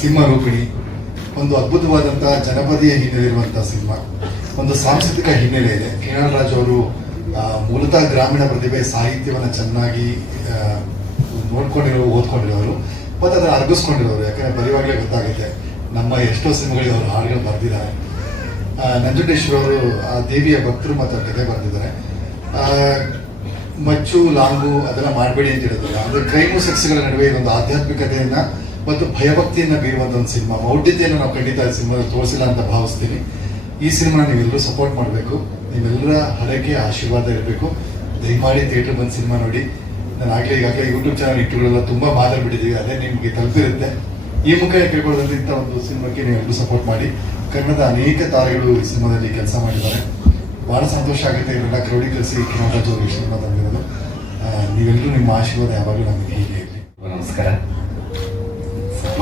ಸಿಂಹರೂಪಿಣಿ ಒಂದು ಅದ್ಭುತವಾದಂತಹ ಜನಪದೀಯ ಹಿನ್ನೆಲೆ ಇರುವಂತಹ ಸಿನಿಮಾ. ಒಂದು ಸಾಂಸ್ಕೃತಿಕ ಹಿನ್ನೆಲೆ ಇದೆ. ಕಿರಣ್ ರಾಜ್ ಅವರು ಮೂಲತಃ ಗ್ರಾಮೀಣ ಪ್ರತಿಭೆ, ಸಾಹಿತ್ಯವನ್ನು ಚೆನ್ನಾಗಿ ನೋಡ್ಕೊಂಡಿರೋ ಓದ್ಕೊಂಡಿರೋರು, ಮತ್ತು ಅದನ್ನು ಅರ್ಗಿಸ್ಕೊಂಡಿರೋರು. ಯಾಕಂದ್ರೆ ಬರೆಯುವಾಗಲೇ ಗೊತ್ತಾಗುತ್ತೆ, ನಮ್ಮ ಎಷ್ಟೋ ಸಿನಿಮಾಗಳಿಗೆ ಅವರು ಹಾಡುಗಳು ಬರೆದಿದ್ದಾರೆ. ನಂಜುಂಡೇಶ್ವರ ಅವರು, ಆ, ದೇವಿಯ ಭಕ್ತರು ಮತ್ತು ಕತೆ ಬರೆದಿದ್ದಾರೆ. ಮಚ್ಚು, ಲಾಂಗು ಅದೆಲ್ಲ ಮಾಡಬೇಡಿ ಅಂತ ಹೇಳಿದ್ರು. ಅಂದರೆ ಕ್ರೈಮು ಸೆಕ್ಸ್ಗಳ ನಡುವೆ ಇದೊಂದು ಆಧ್ಯಾತ್ಮಿಕತೆಯನ್ನ ಮತ್ತು ಭಯಭಕ್ತಿಯನ್ನು ಬೀರುವಂತ ಒಂದು ಸಿನಿಮಾ, ಮೌಢ್ಯತೆಯನ್ನು ನಾವು ಖಂಡಿತ ಸಿನಿಮಾದಲ್ಲಿ ತೋರಿಸಿಲ್ಲ ಅಂತ ಭಾವಿಸ್ತೀನಿ. ಈ ಸಿನಿಮಾ ನೀವೆಲ್ಲರೂ ಸಪೋರ್ಟ್ ಮಾಡಬೇಕು. ನೀವೆಲ್ಲರ ಹರಕೆ, ಆಶೀರ್ವಾದ ಇರಬೇಕು. ದಯಮಾಡಿ ಥಿಯೇಟರ್ ಬಂದು ಸಿನಿಮಾ ನೋಡಿ. ನಾನು ಆಗಲೇ ಈಗಾಗಲೇ ಯೂಟ್ಯೂಬ್ ಚಾನಲ್ ಇಟ್ಟುಗಳೆಲ್ಲ ತುಂಬಾ ಮಾತಾಡ್ಬಿಟ್ಟಿದ್ದೀವಿ ಅದೇ ನಿಮಗೆ ತಲುಪಿರುತ್ತೆ. ಈ ಮುಖ ಕೇಳ್ಕೊಳ್ಳೋದ್ರಿಂದ ಇಂಥ ಒಂದು ಸಿನಿಮಾಕ್ಕೆ ನೀವೆಲ್ಲರೂ ಸಪೋರ್ಟ್ ಮಾಡಿ. ಕನ್ನಡದ ಅನೇಕ ತಾರೆಗಳು ಈ ಸಿನಿಮಾದಲ್ಲಿ ಕೆಲಸ ಮಾಡಿದ್ದಾರೆ. ಬಹಳ ಸಂತೋಷ ಆಗುತ್ತೆ ಇವರೆಲ್ಲ ಕ್ರೌಡೀಕರಿಸಿ ಕಿರಣರಾಜ್ ಜೋಗಿ ಸಿನಿಮಾ ತಂದಿರೋದು. ನೀವೆಲ್ಲರೂ ನಿಮ್ಮ ಆಶೀರ್ವಾದ ಯಾವಾಗಲೂ ನಮಗೆ ಹೀಗೆ ಇರಲಿ. ನಮಸ್ಕಾರ.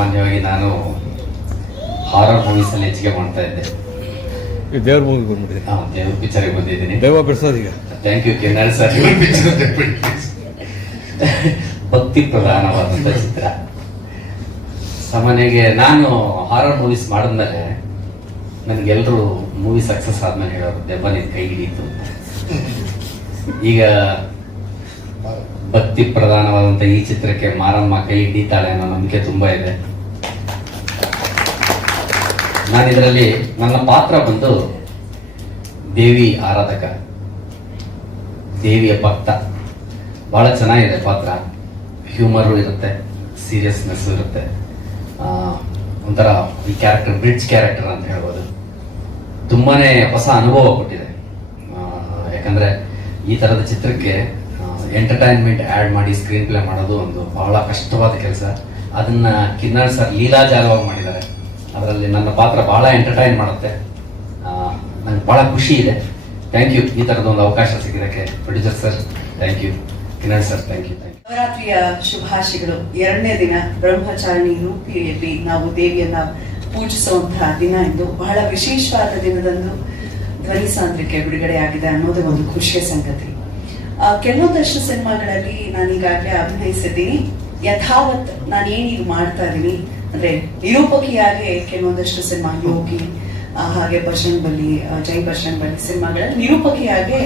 ಸಾಮಾನ್ಯವಾಗಿ ನಾನು ಹಾರರ್ ಮೂವೀಸ್ ಅಲ್ಲಿ ಹೆಚ್ಚಿಗೆ ಮಾಡ್ತಾ ಇದ್ದೆ. ದೇವ್ರ ಮೂವಿ ಬಂದ್ಬಿಟ್ಟಿದೆ. ಹಾಂ ದೇವ್ರ ಪಿಕ್ಚರ್ಗೆ ಬಂದಿದ್ದೀನಿ. ದೇವ ಬಿಡಿಸೋದು ಈಗ. Thank you Kiran sir. ಭಕ್ತಿ ಪ್ರಧಾನವಾದಂಥ ಚಿತ್ರ. ಸಾಮಾನ್ಯವಾಗಿ ನಾನು ಹಾರರ್ ಮೂವೀಸ್ ಮಾಡಿದ್ಮೇಲೆ ನನಗೆಲ್ಲರೂ ಮೂವಿ ಸಕ್ಸಸ್ ಆದ್ಮೇಲೆ ಹೇಳೋರು ದೆಬ್ಬ ನಿನ್ನ ಕೈ ಹಿಡೀತು ಈಗ ಭಕ್ತಿ ಪ್ರಧಾನವಾದಂಥ ಈ ಚಿತ್ರಕ್ಕೆ ಮಾರಮ್ಮ ಕೈ ಹಿಡಿತಾಳೆ ಅನ್ನೋ ನಂಬಿಕೆ ತುಂಬಾ ಇದೆ. ನಾನು ಇದರಲ್ಲಿ ನನ್ನ ಪಾತ್ರ ಬಂದು ದೇವಿ ಆರಾಧಕ, ದೇವಿಯ ಭಕ್ತ. ಬಹಳ ಚೆನ್ನಾಗಿದೆ ಪಾತ್ರ. ಹ್ಯೂಮರು ಇರುತ್ತೆ ಸೀರಿಯಸ್ನೆಸ್ ಇರುತ್ತೆ. ಒಂಥರ ಈ ಕ್ಯಾರೆಕ್ಟರ್ ಬ್ರಿಡ್ಜ್ ಕ್ಯಾರೆಕ್ಟರ್ ಅಂತ ಹೇಳ್ಬೋದು. ತುಂಬಾ ಹೊಸ ಅನುಭವ ಕೊಟ್ಟಿದೆ. ಯಾಕಂದ್ರೆ ಈ ಥರದ ಚಿತ್ರಕ್ಕೆ ಎಂಟರ್ಟೈನ್ಮೆಂಟ್ ಆಡ್ ಮಾಡಿ ಸ್ಕ್ರೀನ್ ಪ್ಲೇ ಮಾಡೋದು ಒಂದು ಬಹಳ ಕಷ್ಟವಾದ ಕೆಲಸ. ಅದನ್ನ ಕಿನ್ನಾಳ್ ಸರ್ ಲೀಲಾಜಾಲವಾಗಿ ಮಾಡಿದ್ದಾರೆ. ಅದರಲ್ಲಿ ನನ್ನ ಪಾತ್ರ ಬಹಳ ಎಂಟರ್ಟೈನ್ ಮಾಡುತ್ತೆ. ನನಗೆ ಬಹಳ ಖುಷಿ ಇದೆ. ಥ್ಯಾಂಕ್ ಯು ಈ ಥರದ ಒಂದು ಅವಕಾಶ ಸಿಕ್ಕಿದ್ದಕ್ಕೆ producer sir thank you Kinnal sir thank you thank ಶುಭಾಶಯಗಳು. ಎರಡನೇ ದಿನ ಬ್ರಹ್ಮಚಾರಿಣಿ ರೂಪಿಯಲ್ಲಿ ನಾವು ದೇವಿಯನ್ನ ಪೂಜಿಸುವಂತಹ ದಿನ ಎಂದು ಬಹಳ ವಿಶೇಷವಾದ ದಿನದಂದು ಧ್ವನಿ ಸಾಂದ್ರಿಕೆ ಬಿಡುಗಡೆ ಆಗಿದೆ ಅನ್ನೋದೇ ಒಂದು ಖುಷಿಯ ಸಂಗತಿ. ಕೆಲವೊಂದಷ್ಟು ಸಿನಿಮಾಗಳಲ್ಲಿ ನಾನು ಈಗಾಗಲೇ ಅಭಿನಯಿಸಿದ್ದೀನಿ. ಯಥಾವತ್ ನಾನು ಏನೀಗ ಮಾಡ್ತಾ ಇದ್ದೀನಿ, ಅಂದ್ರೆ ನಿರೂಪಕಿಯಾಗಿ ಕೆಲವೊಂದಷ್ಟು ಸಿನಿಮಾ, ಯೋಗಿ ಹಾಗೆ ಬಜರಂಗ್ ಬಲಿ ಜೈ ಬಜರಂಗ್ ಬಲಿ ಸಿನಿಮಾಗಳಲ್ಲಿ ನಿರೂಪಕಿಯಾಗಿ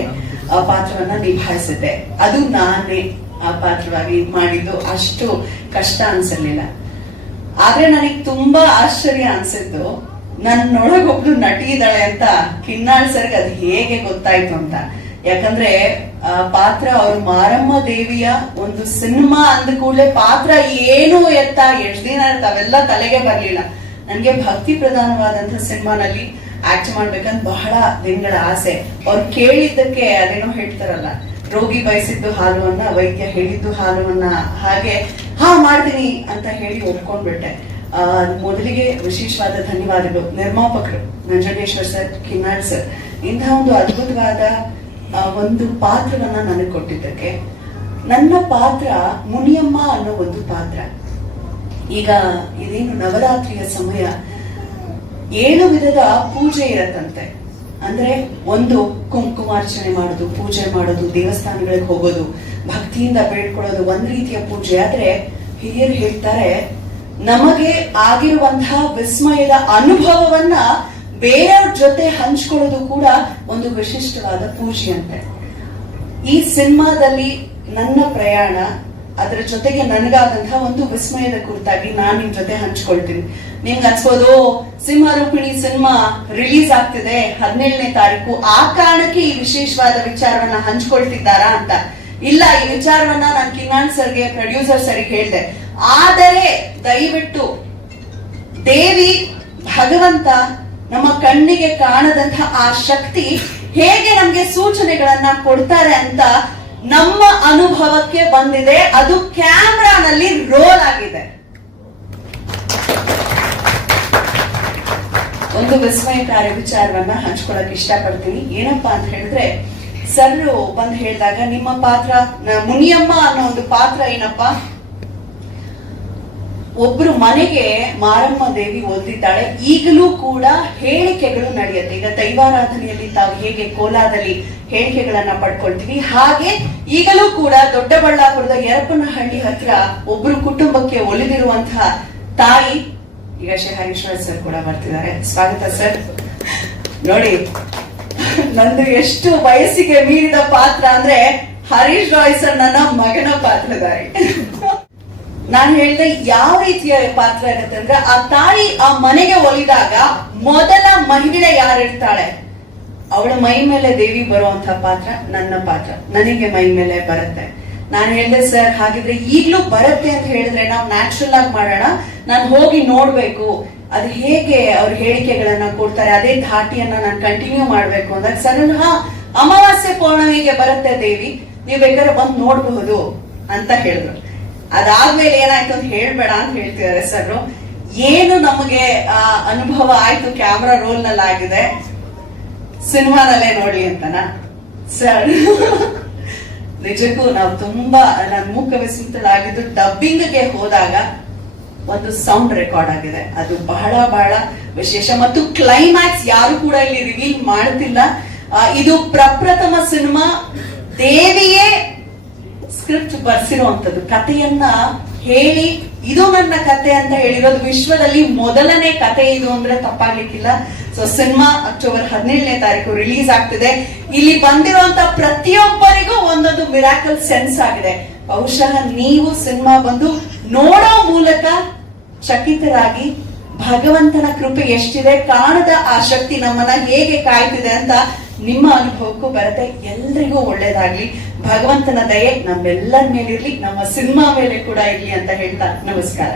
ಪಾತ್ರವನ್ನ ನಿಭಾಯಿಸಿದ್ದೆ. ಅದು ನಾನೇ ಆ ಪಾತ್ರವಾಗಿ ಮಾಡಿದ್ದು. ಅಷ್ಟು ಕಷ್ಟ ಅನ್ಸಿರ್ಲಿಲ್ಲ. ಆದ್ರೆ ನನಗೆ ತುಂಬಾ ಆಶ್ಚರ್ಯ ಅನ್ಸಿದ್ದು ನನ್ನೊಳಗೊಬ್ಳು ನಟಿ ಇದ್ದಾಳೆ ಅಂತ ಕಿನ್ನಾಳ್ ಸರ್ಗೆ ಅದು ಹೇಗೆ ಗೊತ್ತಾಯ್ತು ಅಂತ. ಯಾಕಂದ್ರೆ ಪಾತ್ರ ಅವ್ರ ಮಾರಮ್ಮ ದೇವಿಯ ಒಂದು ಸಿನಿಮಾ ಅಂದ ಕೂಡಲೇ ಪಾತ್ರ ಏನು ಎತ್ತ ಎಷ್ಟ್ ದಿನ ಅವೆಲ್ಲ ತಲೆಗೆ ಬರ್ಲಿಲ್ಲ. ನನ್ಗೆ ಭಕ್ತಿ ಪ್ರಧಾನವಾದಂತಹ ಸಿನಿಮಾನಲ್ಲಿ ಆಕ್ಟ್ ಮಾಡ್ಬೇಕಂತ ಬಹಳ ದಿನಗಳ ಆಸೆ. ಅವ್ರು ಕೇಳಿದ್ದಕ್ಕೆ ಅದೇನೋ ಹೇಳ್ತಾರಲ್ಲ ರೋಗಿ ಬಯಸಿದ್ದು ಹಾಲುವನ್ನ ವೈದ್ಯ ಹೇಳಿದ್ದು ಹಾಲುವನ್ನ ಹಾಗೆ ಹಾ ಮಾಡ್ತೀನಿ ಅಂತ ಹೇಳಿ ಒಪ್ಕೊಂಡ್ಬಿಟ್ಟೆ. ಆ, ಮೊದಲಿಗೆ ವಿಶೇಷವಾದ ಧನ್ಯವಾದಗಳು. ನಿರ್ಮಾಪಕರು ನಂಜನೇಶ್ವರ್ ಸರ್ ಕಿನ್ನಾಡ್ ಸರ್ ಇಂತಹ ಒಂದು ಅದ್ಭುತವಾದ ಒಂದು ಪಾತ್ರವನ್ನ ನನಗೆ ಕೊಟ್ಟಿದ್ದಕ್ಕೆ. ನನ್ನ ಪಾತ್ರ ಮುನಿಯಮ್ಮ ಅನ್ನೋ ಒಂದು ಪಾತ್ರ. ಈಗ ಇದೇನು ನವರಾತ್ರಿಯ ಸಮಯ. ಏಳು ವಿಧದ ಪೂಜೆ ಇರತ್ತಂತೆ. ಅಂದ್ರೆ ಒಂದು ಕುಂಕುಮಾರ್ಚನೆ ಮಾಡೋದು, ಪೂಜೆ ಮಾಡೋದು, ದೇವಸ್ಥಾನಗಳಿಗೆ ಹೋಗೋದು, ಭಕ್ತಿಯಿಂದ ಬೇಡ್ಕೊಳ್ಳೋದು ಒಂದ್ ರೀತಿಯ ಪೂಜೆ. ಆದ್ರೆ ಹಿರಿಯರು ಹೇಳ್ತಾರೆ, ನಮಗೆ ಆಗಿರುವಂತಹ ವಿಸ್ಮಯದ ಅನುಭವವನ್ನ ಬೇರೆಯವ್ರ ಜೊತೆ ಹಂಚ್ಕೊಳ್ಳೋದು ಕೂಡ ಒಂದು ವಿಶಿಷ್ಟವಾದ ಪೂಜೆ ಅಂತೆ. ಈ ಸಿನಿಮಾದಲ್ಲಿ ನನ್ನ ಪ್ರಯಾಣ, ಅದರ ಜೊತೆಗೆ ನನಗಾದಂತಹ ಒಂದು ವಿಸ್ಮಯದ ಕುರಿತಾಗಿ ನಾನು ನಿಮ್ ಜೊತೆ ಹಂಚ್ಕೊಳ್ತೀನಿ. ನಿಮ್ಗೆ ಅನ್ಸ್ಬೋದು ಸಿಂಹ ರೂಪಿಣಿ ಸಿನಿಮಾ ರಿಲೀಸ್ ಆಗ್ತಿದೆ ಹದಿನೇಳನೇ ತಾರೀಕು, ಆ ಕಾರಣಕ್ಕೆ ಈ ವಿಶೇಷವಾದ ವಿಚಾರವನ್ನ ಹಂಚ್ಕೊಳ್ತಿದ್ದಾರಾ ಅಂತ. ಇಲ್ಲ, ಈ ವಿಚಾರವನ್ನ ನಾನು ಕಿನ್ನಾಣ್ ಸರ್ಗೆ, ಪ್ರೊಡ್ಯೂಸರ್ ಸರ್ಗೆ ಹೇಳಿದೆ. ಆದರೆ, ದಯವಿಟ್ಟು ದೇವಿ ಭಗವಂತ ನಮ್ಮ ಕಣ್ಣಿಗೆ ಕಾಣದಂತಹ ಆ ಶಕ್ತಿ ಹೇಗೆ ನಮ್ಗೆ ಸೂಚನೆಗಳನ್ನ ಕೊಡ್ತಾರೆ ಅಂತ ನಮ್ಮ ಅನುಭವಕ್ಕೆ ಬಂದಿದೆ. ಅದು ಕ್ಯಾಮ್ರಾನಲ್ಲಿ ರೋಲ್ ಆಗಿದೆ. ಒಂದು ವಿಸ್ಮಯಕಾರಿ ವಿಚಾರವನ್ನ ಹಂಚ್ಕೊಳಕ್ ಇಷ್ಟಪಡ್ತೀನಿ. ಏನಪ್ಪಾ ಅಂತ ಹೇಳಿದ್ರೆ ಸರ್ ಬಂದು ಹೇಳಿದಾಗ, ನಿಮ್ಮ ಪಾತ್ರ ಮುನಿಯಮ್ಮ ಅನ್ನೋ ಒಂದು ಪಾತ್ರ ಏನಪ್ಪಾ? ಒಬ್ರು ಮನೆಗೆ ಮಾರಮ್ಮ ದೇವಿ ಒಲ್ದಿದ್ದಾಳೆ ಈಗಲೂ ಕೂಡ ಹೇಳಿಕೆಗಳು ನಡೆಯುತ್ತೆ. ಈಗ ದೈವಾರಾಧನೆಯಲ್ಲಿ ತಾವು ಹೇಗೆ ಕೋಲಾದಲ್ಲಿ ಹೇಳಿಕೆಗಳನ್ನ ಪಡ್ಕೊಳ್ತೀವಿ, ಹಾಗೆ ಈಗಲೂ ಕೂಡ ದೊಡ್ಡಬಳ್ಳಾಪುರದ ಯರಪನಹಳ್ಳಿ ಹತ್ರ ಒಬ್ರು ಕುಟುಂಬಕ್ಕೆ ಒಲಿದಿರುವಂತಹ ತಾಯಿ, ಈಗ ಶ್ರೀ ಸರ್ ಕೂಡ ಬರ್ತಿದ್ದಾರೆ. ಸ್ವಾಗತ ಸರ್ ನೋಡಿ, ನಂದು ಎಷ್ಟು ವಯಸ್ಸಿಗೆ ಮೀರಿದ ಪಾತ್ರ ಅಂದ್ರೆ ಹರೀಶ್ ರಾಯ್ ಸರ್ ನನ್ನ ಮಗನ ಪಾತ್ರಧಾರಿ. ನಾನು ಹೇಳಿದೆ ಯಾವ ರೀತಿಯ ಪಾತ್ರ ಇರುತ್ತೆ ಅಂದ್ರೆ ಆ ತಾಯಿ ಆ ಮನೆಗೆ ಒಲಿದಾಗ ಮೊದಲ ಮಹಿಳೆ ಯಾರಿರ್ತಾಳೆ ಅವಳ ಮೈ ಮೇಲೆ ದೇವಿ ಬರುವಂತ ಪಾತ್ರ ನನ್ನ ಪಾತ್ರ. ನನಗೆ ಮೈ ಮೇಲೆ ಬರುತ್ತೆ. ನಾನು ಹೇಳಿದೆ, ಸರ್, ಹಾಗಿದ್ರೆ ಈಗ್ಲೂ ಬರುತ್ತೆ ಅಂತ ಹೇಳಿದ್ರೆ ನಾವು ನ್ಯಾಚುರಲ್ ಆಗಿ ಮಾಡೋಣ. ನಾನು ಹೋಗಿ ನೋಡ್ಬೇಕು. ಅದು ಹೇಗೆ ಅವ್ರ ಹೇಳಿಕೆಗಳನ್ನ ಕೊಡ್ತಾರೆ, ಅದೇ ಧಾಟಿಯನ್ನ ನಾನು ಕಂಟಿನ್ಯೂ ಮಾಡ್ಬೇಕು. ಅಂದಾಗ, ಸರ್ ಹಾ, ಅಮಾವಾಸ್ಯೆ ಪೌರ್ಣಮಿಗೆ ಬರುತ್ತೆ ದೇವಿ. ನೀವು ಬೇಕಾದ್ರೆ ಬಂದು ನೋಡಬಹುದು. ಅಂತ ಹೇಳಿದ್ರು. ಅದಾದ್ಮೇಲೆ ಏನಾಯ್ತು ಅಂತ ಹೇಳ್ಬೇಡ ಅಂತ ಹೇಳ್ತಿದ್ದಾರೆ ಸರ್ ಏನು ನಮಗೆ ಅನುಭವ ಆಯ್ತು ಕ್ಯಾಮ್ರಾ ರೋಲ್ನಲ್ಲಿ ಆಗಿದೆ ಸಿನಿಮಾನಲ್ಲೇ ನೋಡಿ ಅಂತನ? ಸರ್, ನಿಜಕ್ಕೂ ನಾವು ತುಂಬಾ, ನಾನು ಮೂಕ ಡಬ್ಬಿಂಗ್ಗೆ ಹೋದಾಗ ಒಂದು ಸೌಂಡ್ ರೆಕಾರ್ಡ್ ಆಗಿದೆ. ಅದು ಬಹಳ ಬಹಳ ವಿಶೇಷ. ಮತ್ತು ಕ್ಲೈಮ್ಯಾಕ್ಸ್ ಯಾರು ಕೂಡ ಇಲ್ಲಿ ರಿವೀಲ್ ಮಾಡ್ತಿಲ್ಲ. ಇದು ಪ್ರಪ್ರಥಮ ಸಿನಿಮಾ. ದೇವಿಯೇ ಸ್ಕ್ರಿಪ್ಟ್ ಬರ್ಸಿರುವಂತದ್ದು ಕಥೆಯನ್ನ ಹೇಳಿ, ಇದು ನನ್ನ ಕತೆ ಅಂತ ಹೇಳಿರೋದು ವಿಶ್ವದಲ್ಲಿ ಮೊದಲನೇ ಕತೆ ಇದು ಅಂದ್ರೆ ತಪ್ಪಾಗ್ಲಿಕ್ಕಿಲ್ಲ. ಸೊ ಸಿನಿಮಾ ಅಕ್ಟೋಬರ್ ಹದಿನೇಳನೇ ತಾರೀಕು ರಿಲೀಸ್ ಆಗ್ತಿದೆ. ಇಲ್ಲಿ ಬಂದಿರುವಂತ ಪ್ರತಿಯೊಬ್ಬರಿಗೂ ಒಂದೊಂದು ಮಿರಾಕಲ್ ಸೆನ್ಸ್ ಆಗಿದೆ. ಬಹುಶಃ ನೀವು ಸಿನಿಮಾ ಬಂದು ನೋಡೋ ಮೂಲಕ ಚಕಿತರಾಗಿ ಭಗವಂತನ ಕೃಪೆ ಎಷ್ಟಿದೆ, ಕಾಣದ ಆ ಶಕ್ತಿ ನಮ್ಮನ್ನ ಹೇಗೆ ಕಾಯ್ತಿದೆ ಅಂತ ನಿಮ್ಮ ಅನುಭವಕ್ಕೂ ಬರುತ್ತೆ, ಎಲ್ರಿಗೂ ಒಳ್ಳೇದಾಗ್ಲಿ. ಭಗವಂತನ ದಯೆ ನಮ್ಮೆಲ್ಲರ ಮೇಲಿರ್ಲಿ, ನಮ್ಮ ಸಿನಿಮಾ ಮೇಲೆ ಕೂಡ ಇರ್ಲಿ ಅಂತ ಹೇಳ್ತಾ ನಮಸ್ಕಾರ.